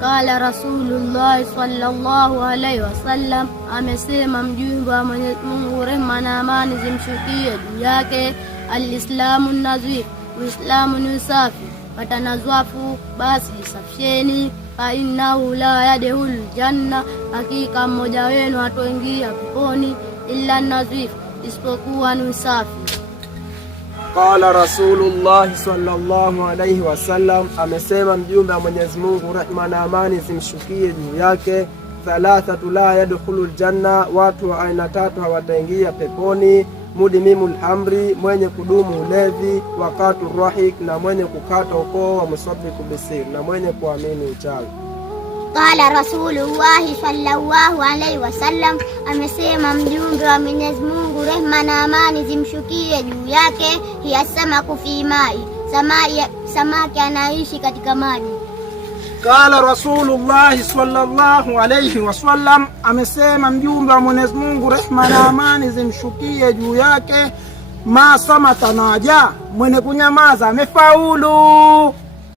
Qala Rasulullah sallallahu alaihi wasallam, amesema mjumbe wa Mwenyezi Mungu, rehma na amani zimshukie juu yake, al-islamu nazif, uislamu ni usafi, fatanazwafu, basi jisafisheni, fa innahu la yadkhulul janna, hakika mmoja wenu hatoingia peponi, illa nazif, isipokuwa ni usafi. Qala Rasulullah sallallahu alaihi wasallam, amesema mjumbe wa Mwenyezi Mungu, rehma na amani zimshukie juu yake, thalathatu la yadkhulul janna, watu wa aina tatu hawataingia peponi: mudimimul hamri, mwenye kudumu ulevi, wakatu rahik, na mwenye kukata ukoo, wa musabbiku bisir, na mwenye kuamini uchawi. Qala Rasulullah sallallahu alaihi wasallam, amesema mjumbe wa Mwenyezi Mungu, rehma na amani zimshukie juu yake, hiya samaku fi mai, samaki anaishi katika maji. Qala Rasulullah sallallahu alaihi wasallam, amesema mjumbe wa Mwenyezi Mungu, rehma na amani zimshukie juu yake, ma samata naja, mwenye kunyamaza amefaulu.